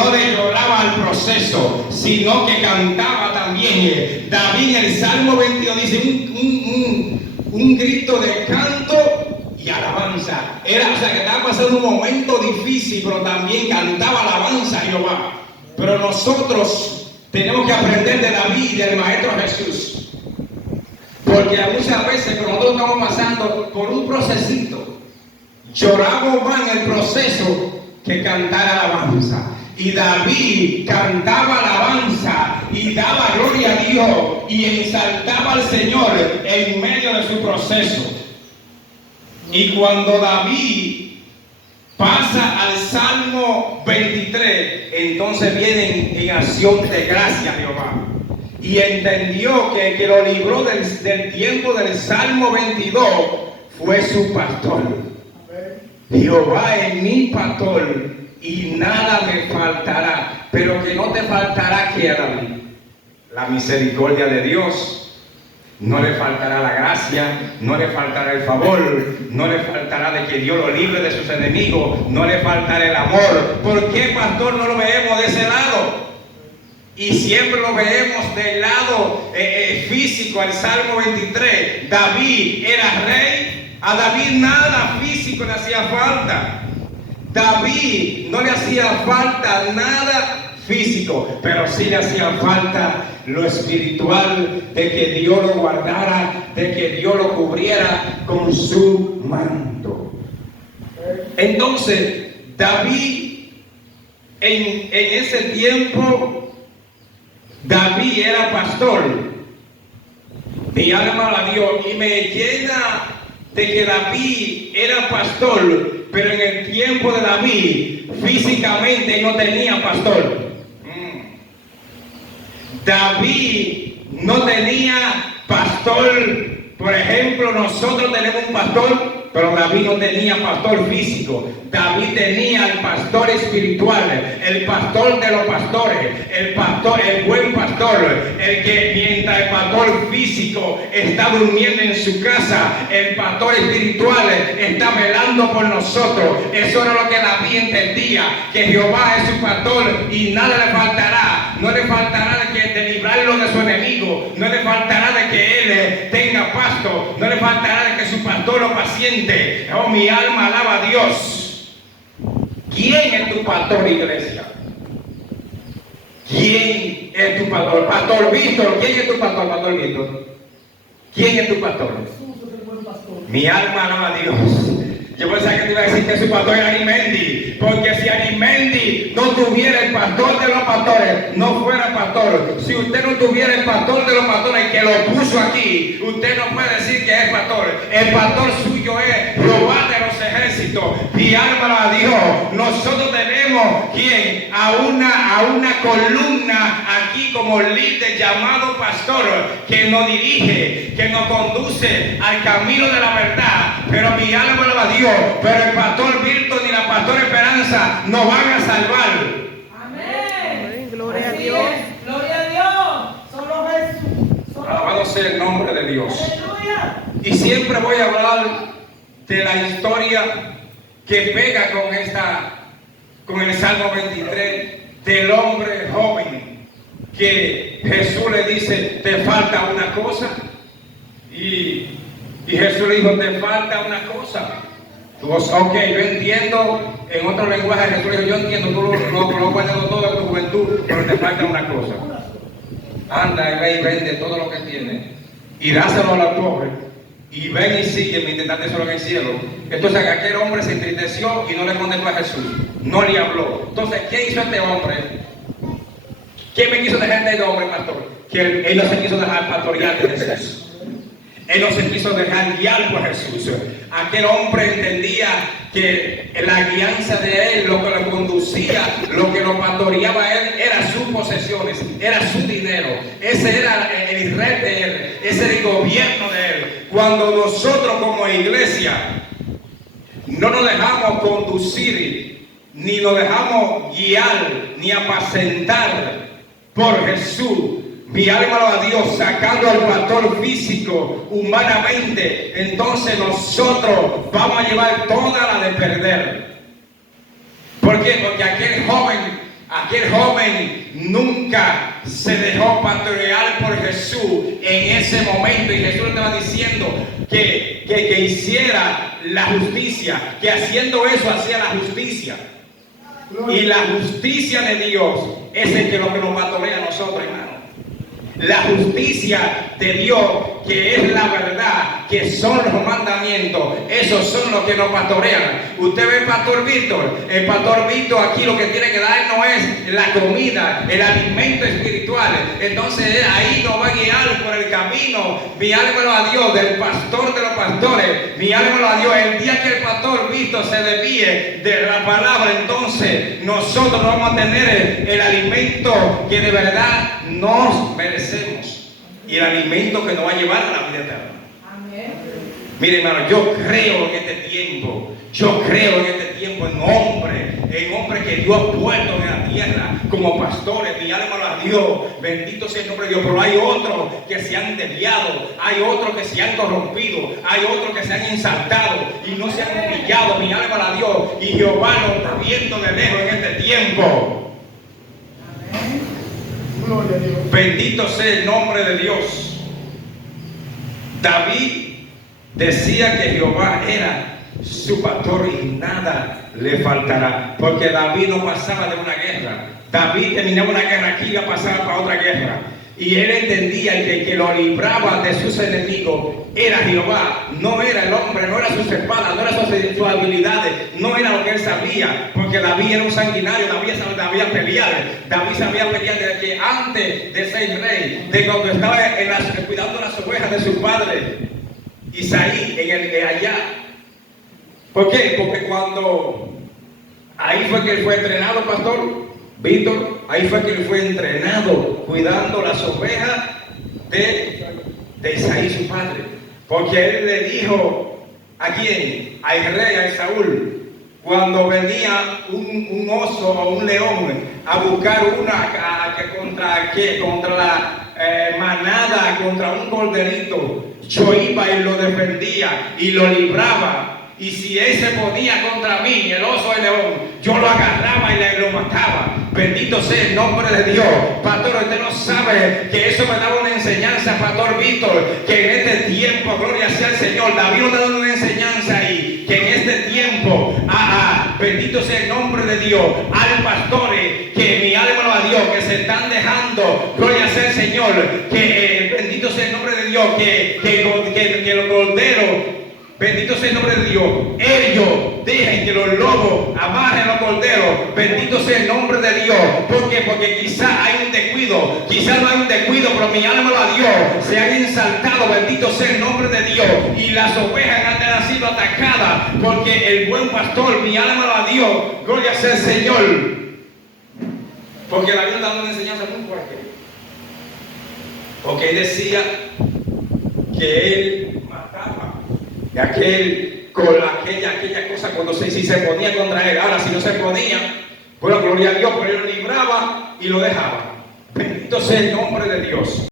no le lloraba al proceso, sino que cantaba también. David en el Salmo 22 dice un grito de canto y alabanza. Era, o sea, que estaba pasando un momento difícil, pero también cantaba alabanza a Jehová. Pero nosotros tenemos que aprender de David y del Maestro Jesús. Porque muchas veces cuando nosotros estamos pasando por un procesito, lloramos más en el proceso que cantar alabanza. Y David cantaba alabanza y daba gloria a Dios y exaltaba al Señor en medio de su proceso. Y cuando David pasa al Salmo 23, entonces viene en acción de gracia a Jehová. Y entendió que el que lo libró del tiempo del Salmo 22 fue su pastor. Jehová es mi pastor y nada me faltará. Pero que no te faltará, que a David, la misericordia de Dios. No le faltará la gracia, no le faltará el favor, no le faltará de que Dios lo libre de sus enemigos, no le faltará el amor. ¿Por qué, pastor, no lo vemos de ese lado? Y siempre lo vemos del lado físico. El Salmo 23, David era rey. A David nada físico le hacía falta. David no le hacía falta nada físico, pero sí le hacía falta lo espiritual, de que Dios lo guardara, de que Dios lo cubriera con su manto. Entonces, David, en ese tiempo, David era pastor. Mi alma la dio y me llena de que David era pastor, pero en el tiempo de David, físicamente no tenía pastor. David no tenía pastor. Por ejemplo, nosotros tenemos un pastor, pero David no tenía pastor físico. David tenía el pastor espiritual, el pastor de los pastores, el pastor, el buen pastor, el que mientras el pastor físico está durmiendo en su casa, el pastor espiritual está velando por nosotros. Eso era lo que David entendía, que Jehová es su pastor y nada le faltará. No le faltará de librarlo de su enemigo, no le faltará de que él tenga pasto, no le faltará de que su pastor lo paciente. Oh, mi alma alaba a Dios. ¿Quién es tu pastor, iglesia? ¿Quién es tu pastor? Pastor Víctor, ¿quién es tu pastor, Pastor Víctor? ¿Quién es tu pastor? Mi alma alaba a Dios. Yo pensaba que te iba a decir que su pastor era Arimendi, porque si Arimendi no tuviera el pastor de los pastores, no fuera pastor. Si usted no tuviera el pastor de los pastores que lo puso aquí, usted no puede decir que es pastor. El pastor suyo es Jehová de los ejércitos. Y alma a Dios. Nosotros tenemos ¿quién? A una columna aquí como líder llamado pastor, que nos dirige, que nos conduce al camino de la verdad. Pero mi alma alaba a Dios. Pero el pastor Milton y la pastora Esperanza nos van a salvar. Amén. Gloria a Dios. Gloria a Dios. Solo Jesús. Alabado sea el nombre de Dios. Aleluya. Y siempre voy a hablar de la historia que pega con el Salmo 23, del hombre joven que Jesús le dice: te falta una cosa. Y Jesús le dijo: te falta una cosa. Ok, yo entiendo. En otro lenguaje Jesús dijo: yo entiendo, tú lo puedes hacer toda tu juventud, pero te falta una cosa. Anda y ve y vende todo lo que tienes y dáselo a la pobre, y ven y sígueme, intentando eso en el cielo. Entonces aquel hombre se entristeció y no le contestó a Jesús, no le habló. Entonces, ¿qué hizo este hombre? ¿Quién me quiso dejar este hombre, pastor? Que él no se quiso dejar pastorear de Jesús. Él no se quiso dejar guiar por Jesús. Aquel hombre entendía que la guianza de él, lo que lo conducía, lo que lo pastoreaba a él, eran sus posesiones, era su dinero. Ese era el rey de él, ese era el gobierno de él. Cuando nosotros como iglesia no nos dejamos conducir, ni nos dejamos guiar, ni apacentar por Jesús, mi alma alaba a Dios, sacando al pastor físico, humanamente, entonces nosotros vamos a llevar toda la de perder. ¿Por qué? Porque aquel joven Aquel joven nunca se dejó pastorear por Jesús en ese momento, y Jesús le estaba diciendo que hiciera la justicia, que haciendo eso hacía la justicia. Y la justicia de Dios es el que nos pastorea a nosotros, hermano. La justicia de Dios, que es la verdad, que son los mandamientos, esos son los que nos pastorean. Usted ve Pastor Víctor, el Pastor Víctor aquí lo que tiene que darnos es la comida, el alimento espiritual. Entonces ahí nos va a guiar por el camino, mi alma a Dios, del pastor de los pastores, mi alma a Dios. El día que el Pastor Víctor se desvíe de la palabra, entonces nosotros vamos a tener el alimento que de verdad nos merecemos, y el alimento que nos va a llevar a la vida eterna. Amén. Mire, hermano, yo creo en este tiempo en hombres que Dios ha puesto en la tierra como pastores, mi alma a Dios, bendito sea el nombre de Dios. Pero hay otros que se han desviado, hay otros que se han corrompido, hay otros que se han insaltado y no se han humillado, mi alma a Dios, y Jehová lo está viendo de lejos en este tiempo. Bendito sea el nombre de Dios. David decía que Jehová era su pastor y nada le faltará, porque David no pasaba de una guerra. David terminaba una guerra aquí y iba a pasar para otra guerra, y él entendía que el que lo libraba de sus enemigos era Jehová, no era el hombre, no era sus espadas, no eran sus habilidades, no era lo que él sabía, porque David era un sanguinario. David sabía pelear, David sabía pelear desde que antes de ser rey, de cuando estaba cuidando las ovejas de su padre Isaí allá. ¿Por qué? Porque cuando ahí fue que él fue entrenado, Pastor Víctor, ahí fue que él fue entrenado cuidando las ovejas de Isaí, su padre. Porque él le dijo, ¿a quién? Al rey, a Saúl, cuando venía un oso o un león a buscar contra la manada, contra un corderito, yo iba y lo defendía y lo libraba. Y si él se ponía contra mí, el oso o el león, yo lo agarraba y lo mataba. Bendito sea el nombre de Dios. Pastor, usted no sabe que eso me daba una enseñanza, Pastor Víctor, que en este tiempo, gloria sea al Señor, David nos da una enseñanza ahí, que en este tiempo, bendito sea el nombre de Dios, hay pastores que mi alma a Dios, que se están dejando, gloria sea al Señor, que bendito sea el nombre de Dios, que los corderos, bendito sea el nombre de Dios, ellos dejen que los lobos amarren los corderos. Bendito sea el nombre de Dios. ¿Por qué? Porque quizá hay un descuido, quizá no hay un descuido, pero mi alma a Dios se han ensaltado, bendito sea el nombre de Dido, y las ovejas han sido atacadas, porque el buen pastor, mi alma a Dios, gloria sea el Señor. Porque la Biblia da una enseñanza muy fuerte, porque él decía que él mataba aquella cosa cuando si se ponía contra él. Ahora, si no se ponía, bueno, gloria a Dios, pero él lo libraba y lo dejaba. Bendito sea el nombre de Dios.